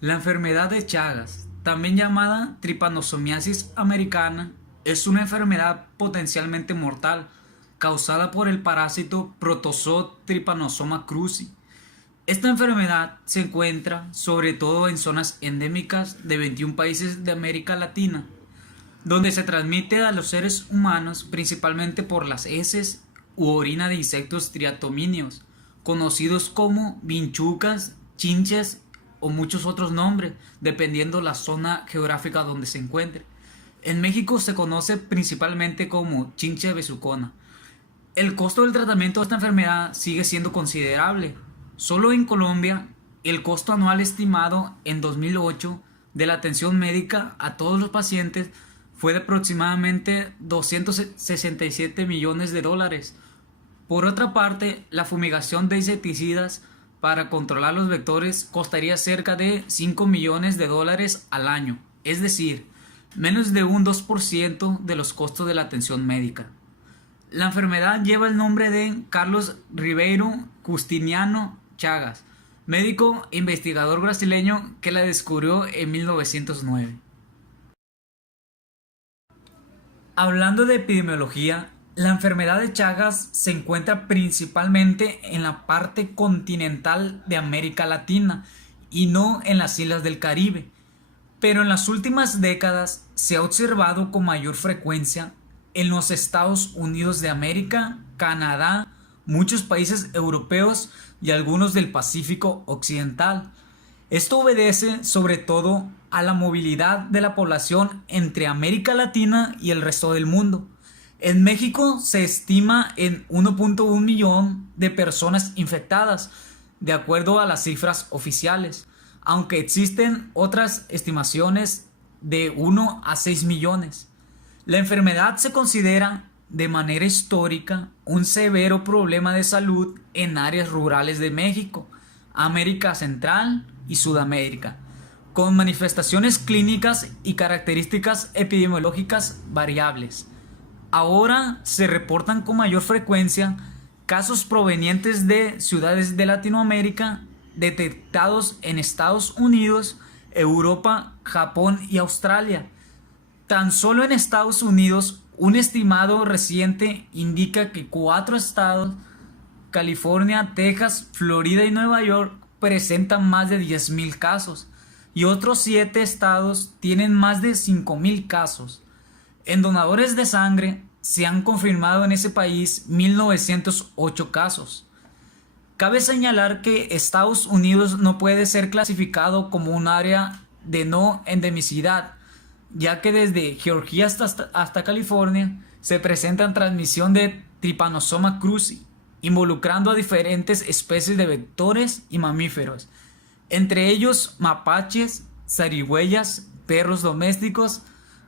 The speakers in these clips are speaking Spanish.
La enfermedad de Chagas, también llamada tripanosomiasis americana, es una enfermedad potencialmente mortal causada por el parásito Protozoo Trypanosoma cruzi. Esta enfermedad se encuentra sobre todo en zonas endémicas de 21 países de América Latina, donde se transmite a los seres humanos principalmente por las heces u orina de insectos triatomíneos, conocidos como vinchucas, chinches o muchos otros nombres, dependiendo la zona geográfica donde se encuentre. En México se conoce principalmente como chinche besucona. El costo del tratamiento de esta enfermedad sigue siendo considerable. Solo en Colombia, el costo anual estimado en 2008 de la atención médica a todos los pacientes fue de aproximadamente 267 millones de dólares. Por otra parte, la fumigación de insecticidas para controlar los vectores costaría cerca de 5 millones de dólares al año, es decir, menos de un 2% de los costos de la atención médica. La enfermedad lleva el nombre de Carlos Ribeiro Justiniano Chagas, médico e investigador brasileño que la descubrió en 1909. Hablando de epidemiología, la enfermedad de Chagas se encuentra principalmente en la parte continental de América Latina y no en las islas del Caribe, pero en las últimas décadas se ha observado con mayor frecuencia en los Estados Unidos de América, Canadá, muchos países europeos y algunos del Pacífico Occidental. Esto obedece sobre todo a la movilidad de la población entre América Latina y el resto del mundo. En México se estima en 1.1 millón de personas infectadas, de acuerdo a las cifras oficiales, aunque existen otras estimaciones de 1 a 6 millones. La enfermedad se considera de manera histórica un severo problema de salud en áreas rurales de México, América Central y Sudamérica, con manifestaciones clínicas y características epidemiológicas variables. Ahora se reportan con mayor frecuencia casos provenientes de ciudades de Latinoamérica detectados en Estados Unidos, Europa, Japón y Australia. Tan solo en Estados Unidos, un estimado reciente indica que 4 estados, California, Texas, Florida y Nueva York, presentan más de 10.000 casos y otros 7 estados tienen más de 5.000 casos. En donadores de sangre se han confirmado en ese país 1.908 casos. Cabe señalar que Estados Unidos no puede ser clasificado como un área de no endemicidad, ya que desde Georgia hasta California se presentan transmisión de Trypanosoma cruzi, involucrando a diferentes especies de vectores y mamíferos, entre ellos mapaches, zarigüeyas, perros domésticos,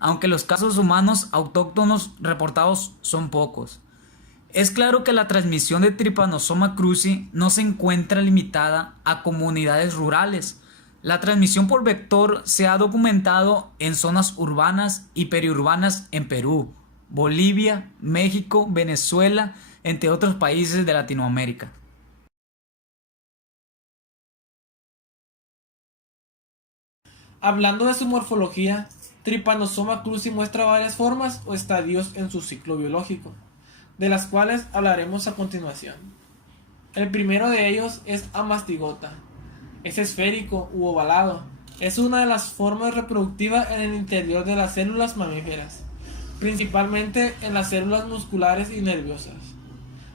aunque los casos humanos autóctonos reportados son pocos. Es claro que la transmisión de Trypanosoma cruzi no se encuentra limitada a comunidades rurales. La transmisión por vector se ha documentado en zonas urbanas y periurbanas en Perú, Bolivia, México, Venezuela, entre otros países de Latinoamérica. Hablando de su morfología, Trypanosoma cruzi muestra varias formas o estadios en su ciclo biológico, de las cuales hablaremos a continuación. El primero de ellos es Amastigota. Es esférico u ovalado. Es una de las formas reproductivas en el interior de las células mamíferas, principalmente en las células musculares y nerviosas.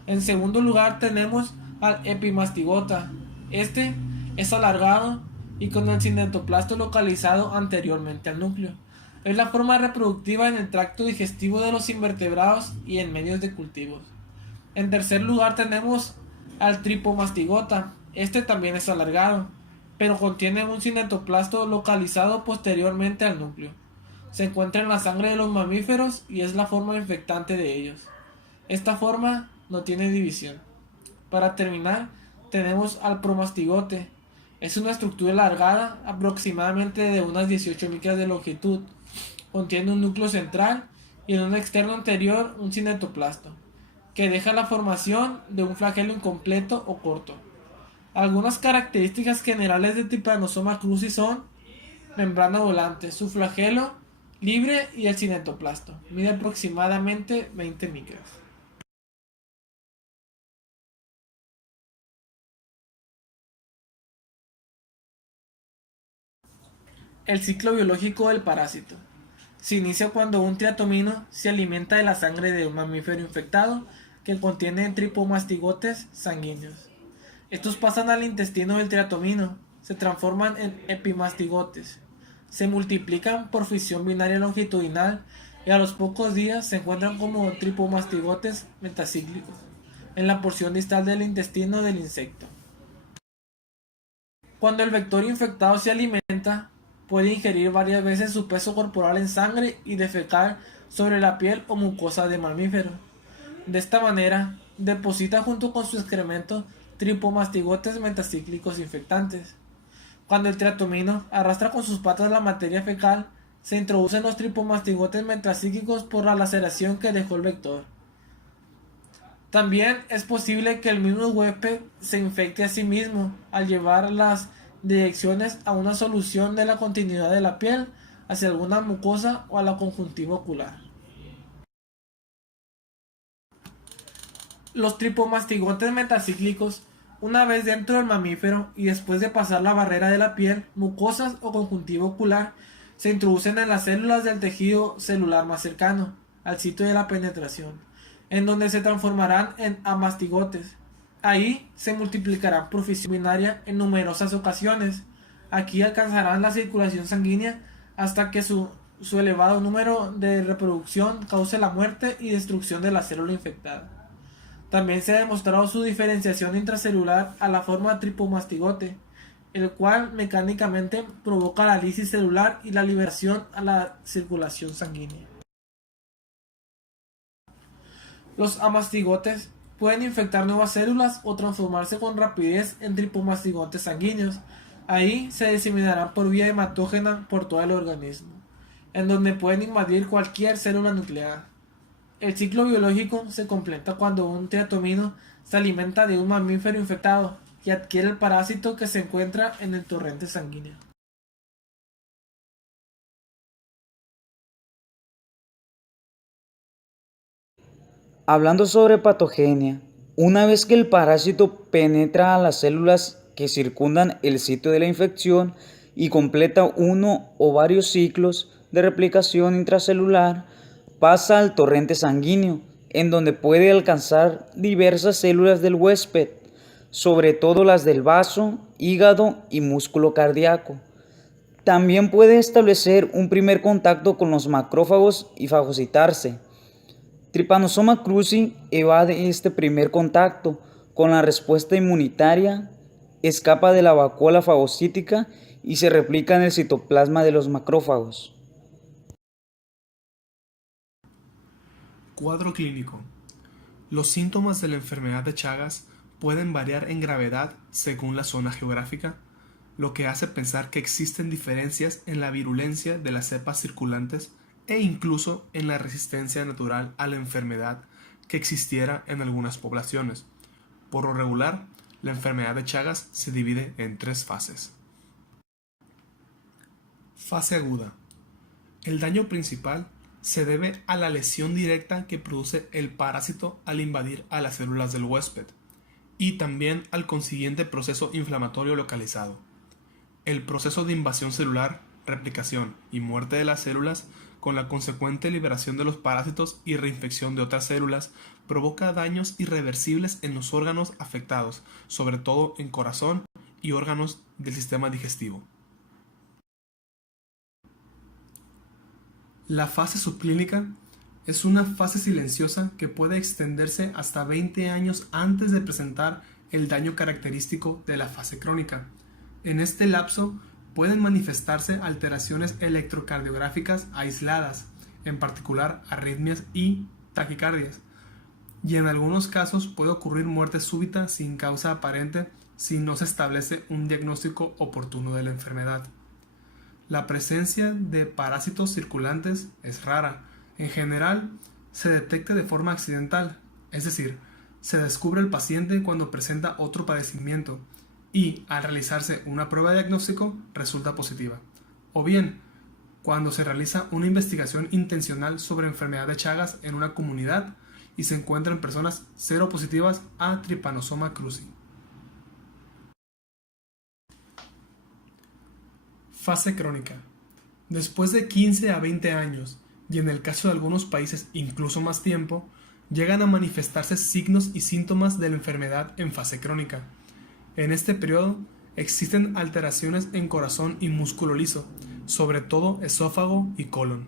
En segundo lugar tenemos al Epimastigota. Este es alargado y con el cinetoplasto localizado anteriormente al núcleo. Es la forma reproductiva en el tracto digestivo de los invertebrados y en medios de cultivos. En tercer lugar tenemos al Tripomastigota. Este también es alargado, pero contiene un cinetoplasto localizado posteriormente al núcleo. Se encuentra en la sangre de los mamíferos y es la forma infectante de ellos. Esta forma no tiene división. Para terminar, tenemos al Promastigote. Es una estructura alargada, aproximadamente de unas 18 micras de longitud. Contiene un núcleo central y en un externo anterior un cinetoplasto, que deja la formación de un flagelo incompleto o corto. Algunas características generales de Trypanosoma cruzi son membrana volante, su flagelo libre y el cinetoplasto. Mide aproximadamente 20 micras. El ciclo biológico del parásito. Se inicia cuando un triatomino se alimenta de la sangre de un mamífero infectado que contiene tripomastigotes sanguíneos. Estos pasan al intestino del triatomino, se transforman en epimastigotes, se multiplican por fisión binaria longitudinal y a los pocos días se encuentran como tripomastigotes metacíclicos en la porción distal del intestino del insecto. Cuando el vector infectado se alimenta, puede ingerir varias veces su peso corporal en sangre y defecar sobre la piel o mucosa de mamífero. De esta manera, deposita junto con su excremento tripomastigotes metacíclicos infectantes. Cuando el triatomino arrastra con sus patas la materia fecal, se introducen los tripomastigotes metacíclicos por la laceración que dejó el vector. También es posible que el mismo huésped se infecte a sí mismo al llevar las direcciones a una solución de la continuidad de la piel hacia alguna mucosa o a la conjuntiva ocular. Los tripomastigotes metacíclicos, una vez dentro del mamífero y después de pasar la barrera de la piel, mucosas o conjuntiva ocular, se introducen en las células del tejido celular más cercano al sitio de la penetración, en donde se transformarán en amastigotes. Ahí se multiplicarán por fisión binaria en numerosas ocasiones. Aquí alcanzarán la circulación sanguínea hasta que su elevado número de reproducción cause la muerte y destrucción de la célula infectada. También se ha demostrado su diferenciación intracelular a la forma tripomastigote, el cual mecánicamente provoca la lisis celular y la liberación a la circulación sanguínea. Los amastigotes pueden infectar nuevas células o transformarse con rapidez en tripomastigotes sanguíneos. Ahí se diseminarán por vía hematógena por todo el organismo, en donde pueden invadir cualquier célula nuclear. El ciclo biológico se completa cuando un triatomino se alimenta de un mamífero infectado y adquiere el parásito que se encuentra en el torrente sanguíneo. Hablando sobre patogenia, una vez que el parásito penetra a las células que circundan el sitio de la infección y completa uno o varios ciclos de replicación intracelular, pasa al torrente sanguíneo, en donde puede alcanzar diversas células del huésped, sobre todo las del vaso, hígado y músculo cardíaco. También puede establecer un primer contacto con los macrófagos y fagocitarse. Trypanosoma cruzi evade este primer contacto con la respuesta inmunitaria, escapa de la vacuola fagocítica y se replica en el citoplasma de los macrófagos. Cuadro clínico. Los síntomas de la enfermedad de Chagas pueden variar en gravedad según la zona geográfica, lo que hace pensar que existen diferencias en la virulencia de las cepas circulantes e incluso en la resistencia natural a la enfermedad que existiera en algunas poblaciones. Por lo regular, la enfermedad de Chagas se divide en 3 fases. Fase aguda. El daño principal se debe a la lesión directa que produce el parásito al invadir a las células del huésped y también al consiguiente proceso inflamatorio localizado. El proceso de invasión celular, replicación y muerte de las células con la consecuente liberación de los parásitos y reinfección de otras células provoca daños irreversibles en los órganos afectados, sobre todo en corazón y órganos del sistema digestivo. La fase subclínica es una fase silenciosa que puede extenderse hasta 20 años antes de presentar el daño característico de la fase crónica. En este lapso pueden manifestarse alteraciones electrocardiográficas aisladas, en particular arritmias y taquicardias, y en algunos casos puede ocurrir muerte súbita sin causa aparente si no se establece un diagnóstico oportuno de la enfermedad. La presencia de parásitos circulantes es rara. En general, se detecta de forma accidental, es decir, se descubre el paciente cuando presenta otro padecimiento y al realizarse una prueba de diagnóstico resulta positiva. O bien, cuando se realiza una investigación intencional sobre enfermedad de Chagas en una comunidad y se encuentran personas seropositivas a Trypanosoma cruzi. Fase crónica. Después de 15 a 20 años, y en el caso de algunos países incluso más tiempo, llegan a manifestarse signos y síntomas de la enfermedad en fase crónica. En este periodo existen alteraciones en corazón y músculo liso, sobre todo esófago y colon.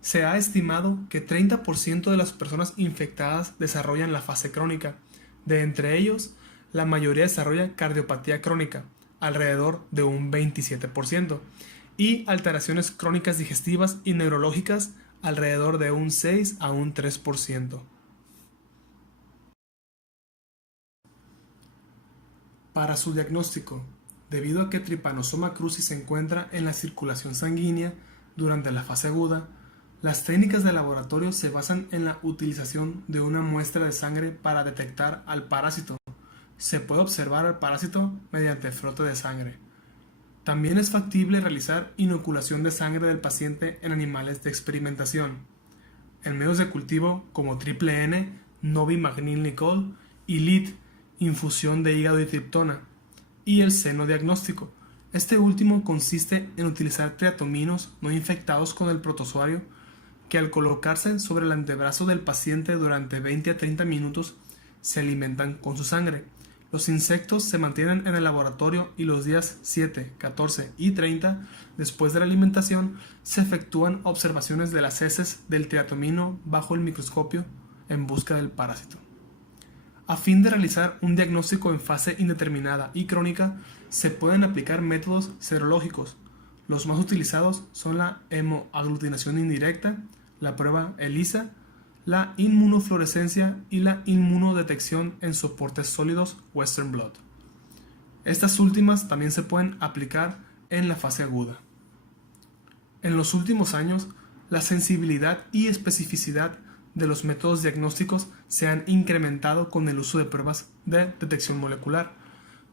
Se ha estimado que 30% de las personas infectadas desarrollan la fase crónica. De entre ellos, la mayoría desarrolla cardiopatía crónica, alrededor de un 27%, y alteraciones crónicas digestivas y neurológicas, alrededor de un 6 a un 3%. Para su diagnóstico, debido a que Trypanosoma cruzi se encuentra en la circulación sanguínea durante la fase aguda, las técnicas de laboratorio se basan en la utilización de una muestra de sangre para detectar al parásito. Se puede observar al parásito mediante frote de sangre. También es factible realizar inoculación de sangre del paciente en animales de experimentación, en medios de cultivo como triple N, Novimagnil-Nicol y LIT, infusión de hígado y triptona, y el seno diagnóstico. Este último consiste en utilizar triatominos no infectados con el protozoario que al colocarse sobre el antebrazo del paciente durante 20 a 30 minutos se alimentan con su sangre. Los insectos se mantienen en el laboratorio y los días 7, 14 y 30 después de la alimentación se efectúan observaciones de las heces del triatomino bajo el microscopio en busca del parásito. A fin de realizar un diagnóstico en fase indeterminada y crónica, se pueden aplicar métodos serológicos. Los más utilizados son la hemoaglutinación indirecta, la prueba ELISA, la inmunofluorescencia y la inmunodetección en soportes sólidos Western blot. Estas últimas también se pueden aplicar en la fase aguda. En los últimos años, la sensibilidad y especificidad de los métodos diagnósticos se han incrementado con el uso de pruebas de detección molecular,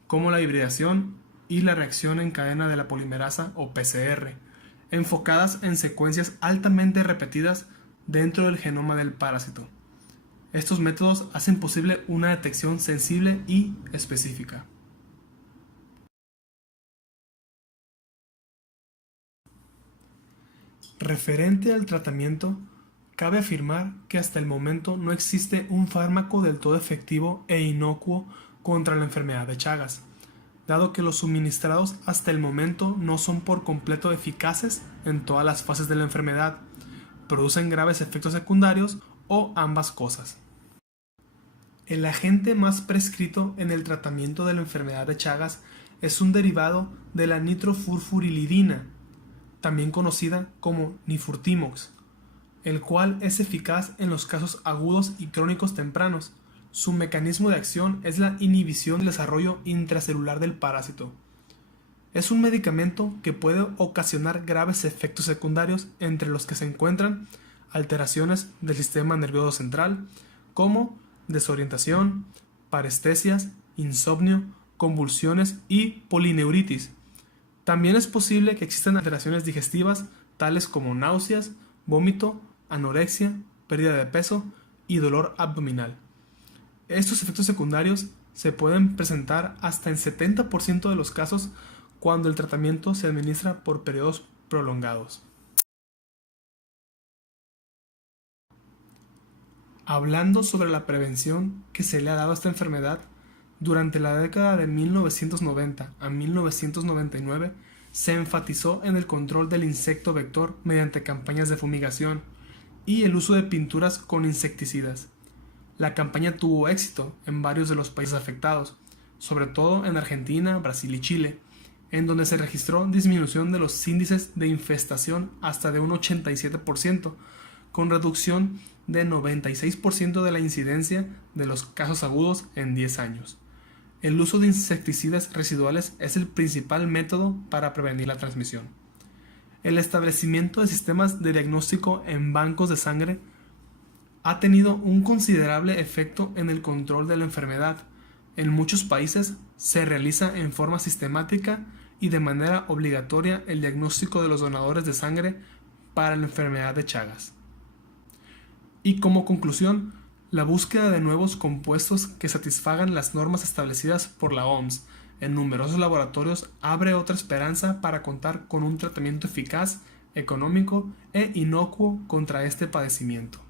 como la hibridación y la reacción en cadena de la polimerasa o PCR, enfocadas en secuencias altamente repetidas dentro del genoma del parásito. Estos métodos hacen posible una detección sensible y específica. Referente al tratamiento, cabe afirmar que hasta el momento no existe un fármaco del todo efectivo e inocuo contra la enfermedad de Chagas, dado que los suministrados hasta el momento no son por completo eficaces en todas las fases de la enfermedad, producen graves efectos secundarios o ambas cosas. El agente más prescrito en el tratamiento de la enfermedad de Chagas es un derivado de la nitrofurfurilidina, también conocida como nifurtimox, el cual es eficaz en los casos agudos y crónicos tempranos. Su mecanismo de acción es la inhibición del desarrollo intracelular del parásito. Es un medicamento que puede ocasionar graves efectos secundarios, entre los que se encuentran alteraciones del sistema nervioso central, como desorientación, parestesias, insomnio, convulsiones y polineuritis. También es posible que existan alteraciones digestivas tales como náuseas, vómito, anorexia, pérdida de peso y dolor abdominal. Estos efectos secundarios se pueden presentar hasta en 70% de los casos cuando el tratamiento se administra por periodos prolongados. Hablando sobre la prevención que se le ha dado a esta enfermedad, durante la década de 1990 a 1999 se enfatizó en el control del insecto vector mediante campañas de fumigación y el uso de pinturas con insecticidas. La campaña tuvo éxito en varios de los países afectados, sobre todo en Argentina, Brasil y Chile, en donde se registró disminución de los índices de infestación hasta de un 87%, con reducción de 96% de la incidencia de los casos agudos en 10 años. El uso de insecticidas residuales es el principal método para prevenir la transmisión. El establecimiento de sistemas de diagnóstico en bancos de sangre ha tenido un considerable efecto en el control de la enfermedad. En muchos países se realiza en forma sistemática y de manera obligatoria el diagnóstico de los donadores de sangre para la enfermedad de Chagas. Y como conclusión, la búsqueda de nuevos compuestos que satisfagan las normas establecidas por la OMS en numerosos laboratorios abre otra esperanza para contar con un tratamiento eficaz, económico e inocuo contra este padecimiento.